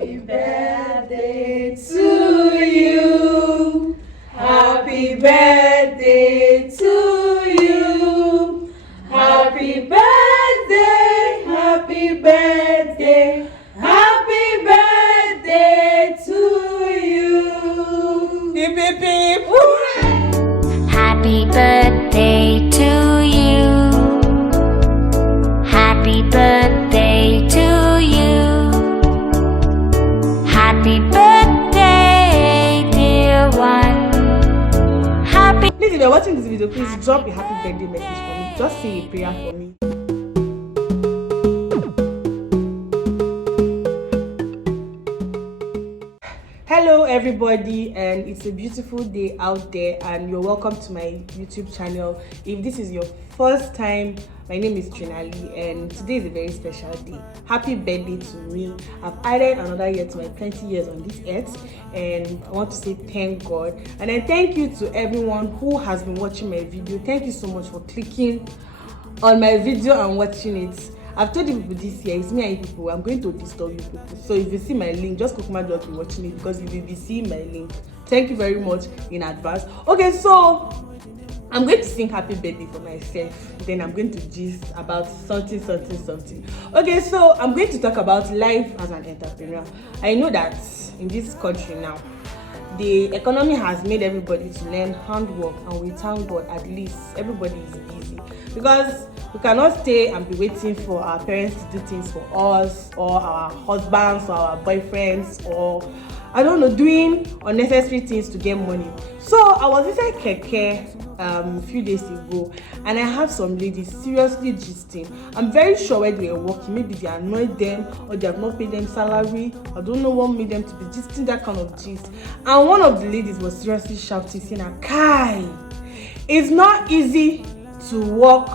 Happy birthday to you. Happy birthday to you. Happy birthday, happy birthday, happy birthday to you. Hip hip hip. Happy birthday to you. Happy birthday to you. Happy birthday, dear one. Happy. Please, if you're watching this video, please drop a happy birthday message for me. Just say a prayer for me. Hello everybody, and it's a beautiful day out there, and you're welcome to my YouTube channel. If this is your first time, my name is Trinali, and today is a very special day. Happy birthday to me. I've added another year to my 20 years on this earth, and I want to say thank God. And then thank you to everyone who has been watching my video. Thank you so much for clicking on my video and watching it. I've told you people this year, it's me and you people, I'm going to disturb you people. So if you see my link, just click my just be watching it, because you will be seeing my link. Thank you very much in advance. Okay, so I'm going to sing happy birthday for myself. Then I'm going to gist about something. Okay, so I'm going to talk about life as an entrepreneur. I know that in this country now, the economy has made everybody to learn handwork, and we thank God at least everybody is busy, because we cannot stay and be waiting for our parents to do things for us, or our husbands or our boyfriends, or I don't know, doing unnecessary things to get money. So I was inside Keke a few days ago, and I had some ladies seriously gisting. I'm very sure where they were working, maybe they annoyed them, or they have not paid them salary. I don't know what made them to be gisting that kind of gist. And one of the ladies was seriously shouting, saying, "Kai, it's not easy to work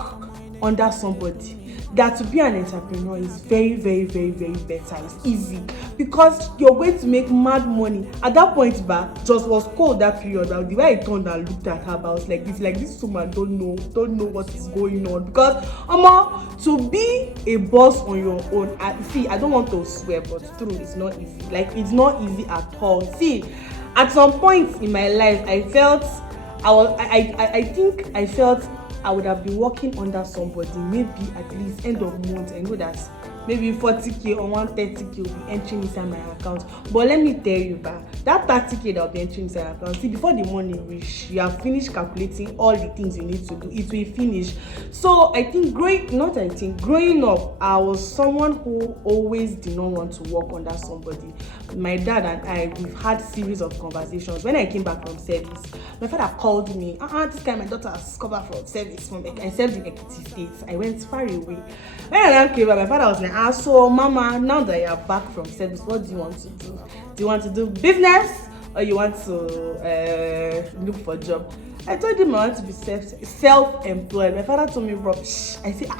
under somebody. That to be an entrepreneur is very better. It's easy because you're going to make mad money." At that point back, just was cold that period. The way I turned and looked at her, I was like this woman don't know what is going on, because to be a boss on your own, I don't want to swear, but true, it's not easy. Like, it's not easy at all. See, at some point in my life, I felt I felt I would have been working under somebody, maybe at least end of month. I know that maybe 40k or 130k will be entering inside my account. But let me tell you that 30k that will be entering inside my account, see, before the money reach, you have finished calculating all the things you need to do. It will finish. So I think growing up, I was someone who always did not want to work under somebody. My dad and I, we've had series of conversations. When I came back from service, my father called me. This guy, my daughter has come back from service. I served in Ekiti State. I went far away. When I came back, my father was like, so mama, now that you're back from service, what do you want to do? Do you want to do business, or you want to look for a job? I told him I want to be self-employed. My father told me rubbish. I said,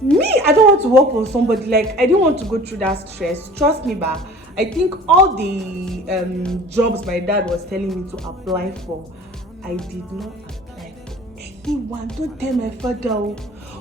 me, I don't want to work for somebody. Like, I didn't want to go through that stress. Trust me, I think all the jobs my dad was telling me to apply for, I did not apply for anyone. Don't tell my father.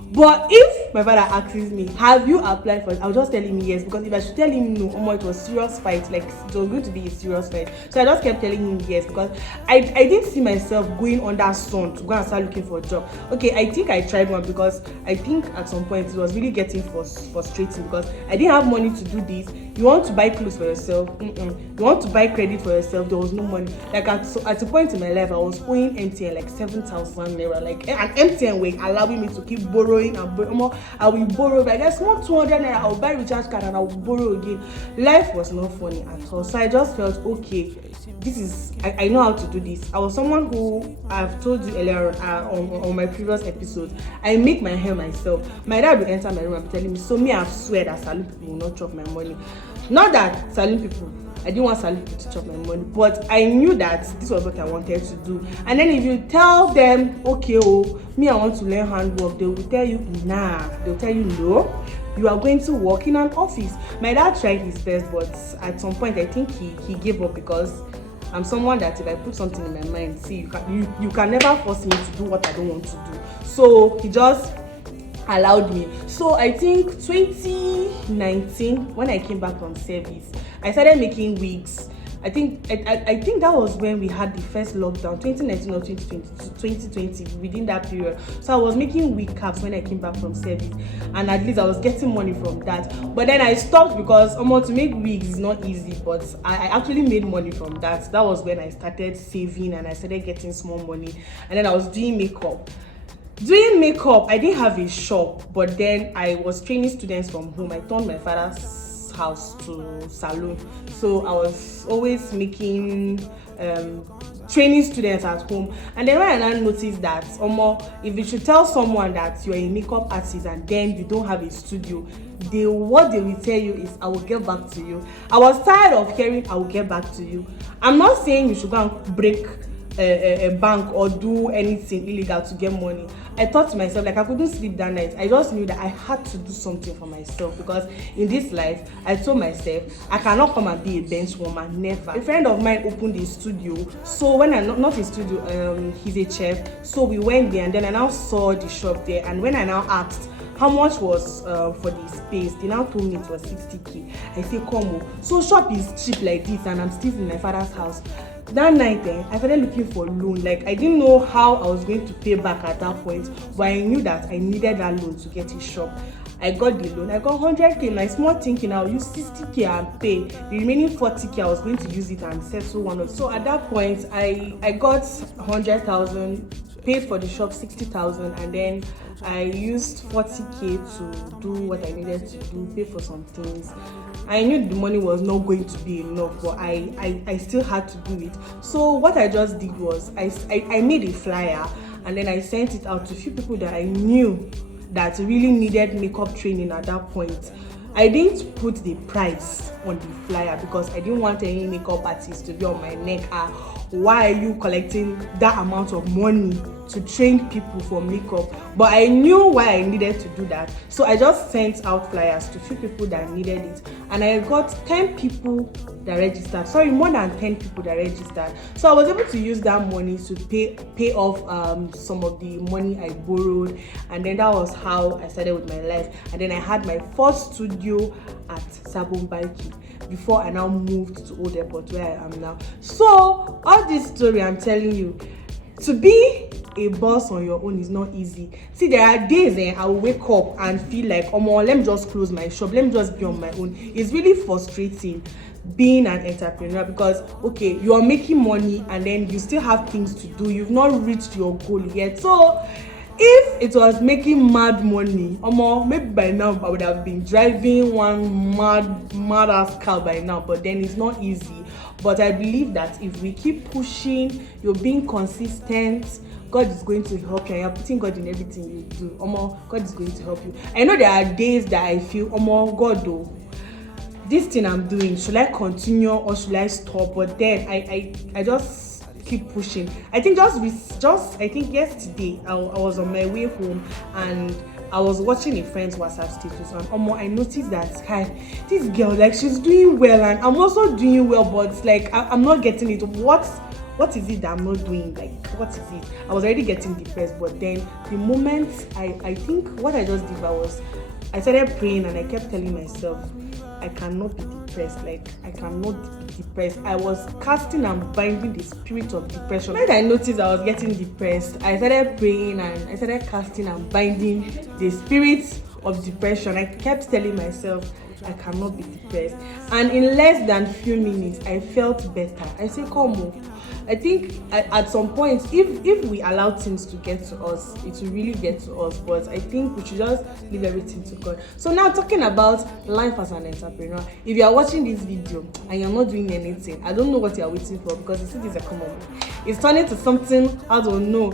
But if my father asks me, have you applied for it, I'll just tell him yes, because if I should tell him no, it was serious fight. Like, it was going to be a serious fight. So I just kept telling him yes, because I didn't see myself going under sun to go and start looking for a job. Okay, I think I tried one, because I think at some point it was really getting frustrating, because I didn't have money to do this. You want to buy clothes for yourself, you want to buy credit for yourself, there was no money. Like, at a point in my life, I was owing MTN like 7,000 naira. Like, an MTN way allowing me to keep borrowing and borrow. I will borrow. If I get small 200 naira, I will buy recharge card and I will borrow again. Life was not funny at all. So I just felt, okay, this is, I know how to do this. I was someone who, I've told you earlier on my previous episodes, I make my hair myself. My dad will enter my room and telling me, so me, I swear that salon people will not chop my money. Not that salon people, I didn't want salon people to chop my money, but I knew that this was what I wanted to do. And then if you tell them, okay, me, I want to learn handwork, they will tell you, nah. They'll tell you, no, you are going to work in an office. My dad tried his best, but at some point, I think he gave up, because I'm someone that if I put something in my mind, see, you can never force me to do what I don't want to do. So he just allowed me. So I think 2019, when I came back from service, I started making wigs. I think that was when we had the first lockdown, 2019 or 2020, within that period. So I was making wig caps when I came back from service, and at least I was getting money from that. But then I stopped because to make wigs is not easy, but I actually made money from that. That was when I started saving and I started getting small money, and then I was doing makeup. I didn't have a shop, but then I was training students from home. I turned my father's house to salon, so I was always making training students at home. And then when I now noticed that if you should tell someone that you're a makeup artist and then you don't have a studio, what they will tell you is, I will get back to you. I was tired of hearing, I will get back to you. I'm not saying you should go and break a bank or do anything illegal to get money. I thought to myself, like, I couldn't sleep that night. I just knew that I had to do something for myself, because in this life, I told myself, I cannot come and be a bench woman, never. A friend of mine opened a studio, so when not a studio, he's a chef, so we went there, and then I now saw the shop there, and when I now asked how much was for the space, they now told me it was 60k. I say, come on, so shop is cheap like this, and I'm still in my father's house. That night, I started looking for loan. Like, I didn't know how I was going to pay back at that point, but I knew that I needed that loan to get a shop. I got the loan. I got 100k. My small thinking, I'll use 60k and pay. The remaining 40k, I was going to use it and settle one of. So at that point, I got 100,000, paid for the shop 60,000, and then I used 40k to do what I needed to do, pay for some things. I knew the money was not going to be enough, but I still had to do it. So what I just did was I made a flyer, and then I sent it out to a few people that I knew that really needed makeup training at that point. I didn't put the price on the flyer because I didn't want any makeup artist to be on my neck. Why are you collecting that amount of money to train people for makeup? But I knew why I needed to do that, so I just sent out flyers to few people that needed it, and I got 10 people that registered. Sorry, more than 10 people that registered. So I was able to use that money to pay off some of the money I borrowed, and then that was how I started with my life. And then I had my first studio at Sabon Baki before I now moved to Old Airport, where I am now. So all this story I'm telling you, to be a boss on your own is not easy. See, there are days I will wake up and feel like, let me just close my shop, let me just be on my own. It's really frustrating being an entrepreneur, because okay, you are making money and then you still have things to do. You've not reached your goal yet. So if it was making mad money, maybe by now I would have been driving one mad ass car by now, but then it's not easy. But I believe that if we keep pushing, you're being consistent, God is going to help you, and you're putting God in everything you do. God is going to help you. I know there are days that I feel, God though, this thing I'm doing, should I continue or should I stop? But then I just keep pushing. I think I think yesterday I was on my way home and I was watching a friend's WhatsApp status, and I noticed that this girl, like, she's doing well and I'm also doing well, but like I'm not getting it. What is it that I'm not doing? Like, what is it? I was already getting depressed, but then the moment I think what I just did was I started praying, and I kept telling myself, I cannot be depressed. Like, I cannot be depressed. I was casting and binding the spirit of depression. When I noticed I was getting depressed, I started praying and I started casting and binding the spirit of depression. I kept telling myself, I cannot be depressed. And in less than few minutes, I felt better. I said, come on. I think at some point, if we allow things to get to us, it will really get to us. But I think we should just leave everything to God. So now, talking about life as an entrepreneur, if you are watching this video and you're not doing anything, I don't know what you're waiting for, because you see this is a common. It's turning to something I don't know.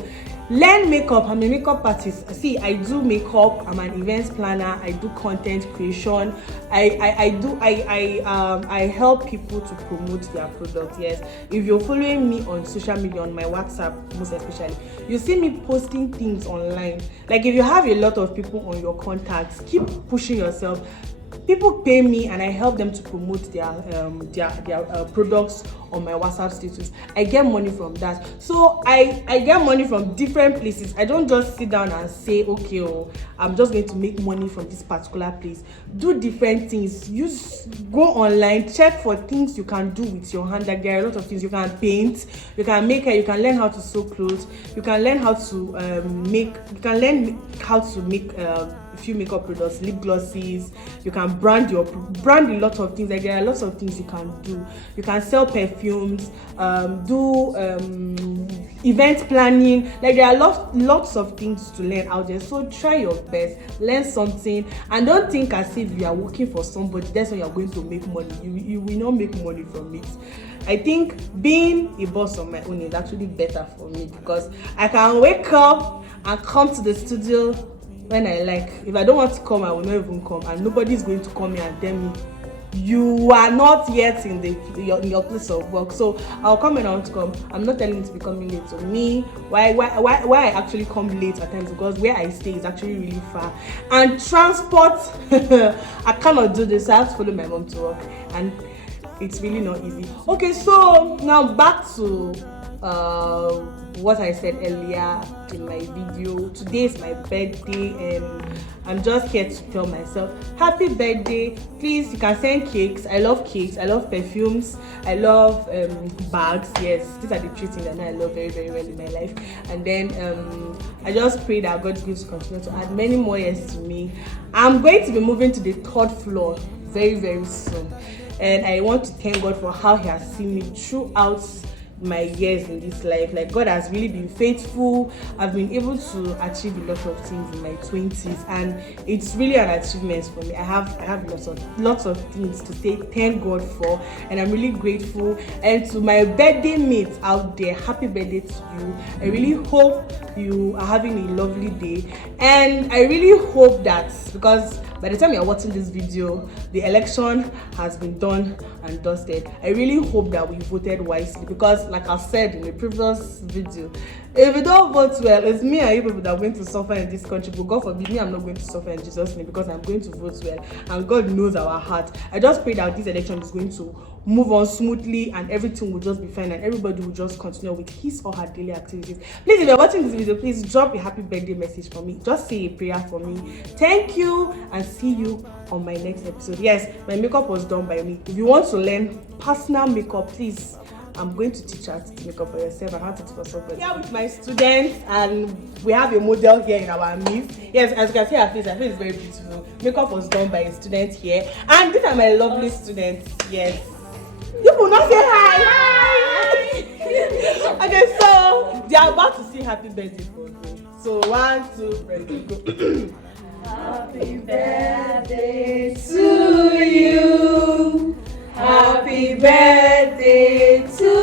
Learn makeup. I'm a makeup artist. See, I do makeup. I'm an events planner. I do content creation. I help people to promote their products. Yes, if you're following me on social media, on my WhatsApp most especially, you see me posting things online. Like, if you have a lot of people on your contacts, keep pushing yourself. people pay me and I help them to promote their products on my WhatsApp status. I get money from that. So I get money from different places. I don't just sit down and say, okay, oh, I'm just going to make money from this particular place. Do different things. Go online, check for things you can do with your hand. Like there are a lot of things. You can paint, you can make hair, you can learn how to sew clothes, you can learn how to make a few makeup products, lip glosses. You can brand a lot of things. Like there are lots of things you can do. You can sell perfumes, do event planning. Like there are lots of things to learn out there. So try your best, learn something, and don't think as if you are working for somebody, that's when you are going to make money. You will not make money from it. I think being a boss on my own is actually better for me, because I can wake up and come to the studio when I like. If I don't want to come, I will not even come, and nobody is going to come here and tell me you are not yet in your place of work. So I'll come when I want to come. I'm not telling you to be coming late. So me, why I actually come late at times, because where I stay is actually really far, and transport I cannot do this. I have to follow my mom to work, and it's really not easy. Okay, so now back to what I said earlier in my video. Today is my birthday, and I'm just here to tell myself happy birthday. Please, you can send cakes. I love cakes, I love perfumes, I love bags. Yes, these are the three things that I love very, very well in my life. And then I just pray that God is going to continue to add many more years to me. I'm going to be moving to the 3rd floor very, very soon, and I want to thank God for how He has seen me throughout my years in this life. Like, God has really been faithful. I've been able to achieve a lot of things in my 20s, and it's really an achievement for me. I have lots of things to say thank God for, and I'm really grateful. And to my birthday mates out there, happy birthday to you. I really hope you are having a lovely day, and I really hope that, because by the time you're watching this video, the election has been done and dusted. I really hope that we voted wisely, because like I said in the previous video, if you don't vote well, it's me and you people that are going to suffer in this country. But God forbid, me, I'm not going to suffer in Jesus' name, because I'm going to vote well, and God knows our heart. I just pray that this election is going to move on smoothly, and everything will just be fine, and everybody will just continue with his or her daily activities. Please, if you're watching this video, please drop a happy birthday message for me. Just say a prayer for me. Thank you, and see you on my next episode. Yes, my makeup was done by me. If you want to learn personal makeup, please, I'm going to teach you how to do makeup for yourself and how to do for somebody. Here with my students, and we have a model here in our midst. Yes, as you can see her face is very beautiful. Makeup was done by a student here, and these are my lovely students. Yes, you will not say hi. Okay, so they are about to sing happy birthday for me. So 1, 2, 3, go. Happy birthday to you. Happy birthday to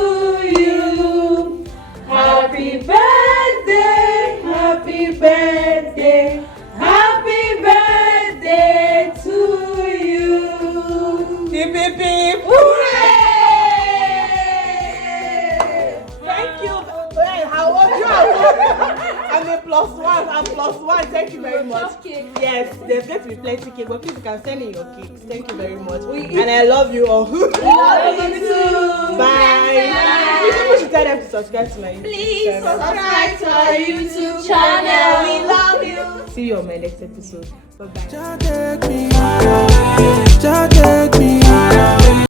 you. Happy birthday, happy birthday, happy birthday to you. Beep, beep, beep. Hooray! Thank you. Well, how was you? I'm a +1. I'm +1. Thank you very much. Yes, there's going to be plenty of cake, but please, you can send in your cakes. Thank you very much. And I love you all. Love you too. Bye. You should tell them to subscribe to my YouTube Please channel. subscribe to our YouTube channel. We love you. See you on my next episode. Bye bye.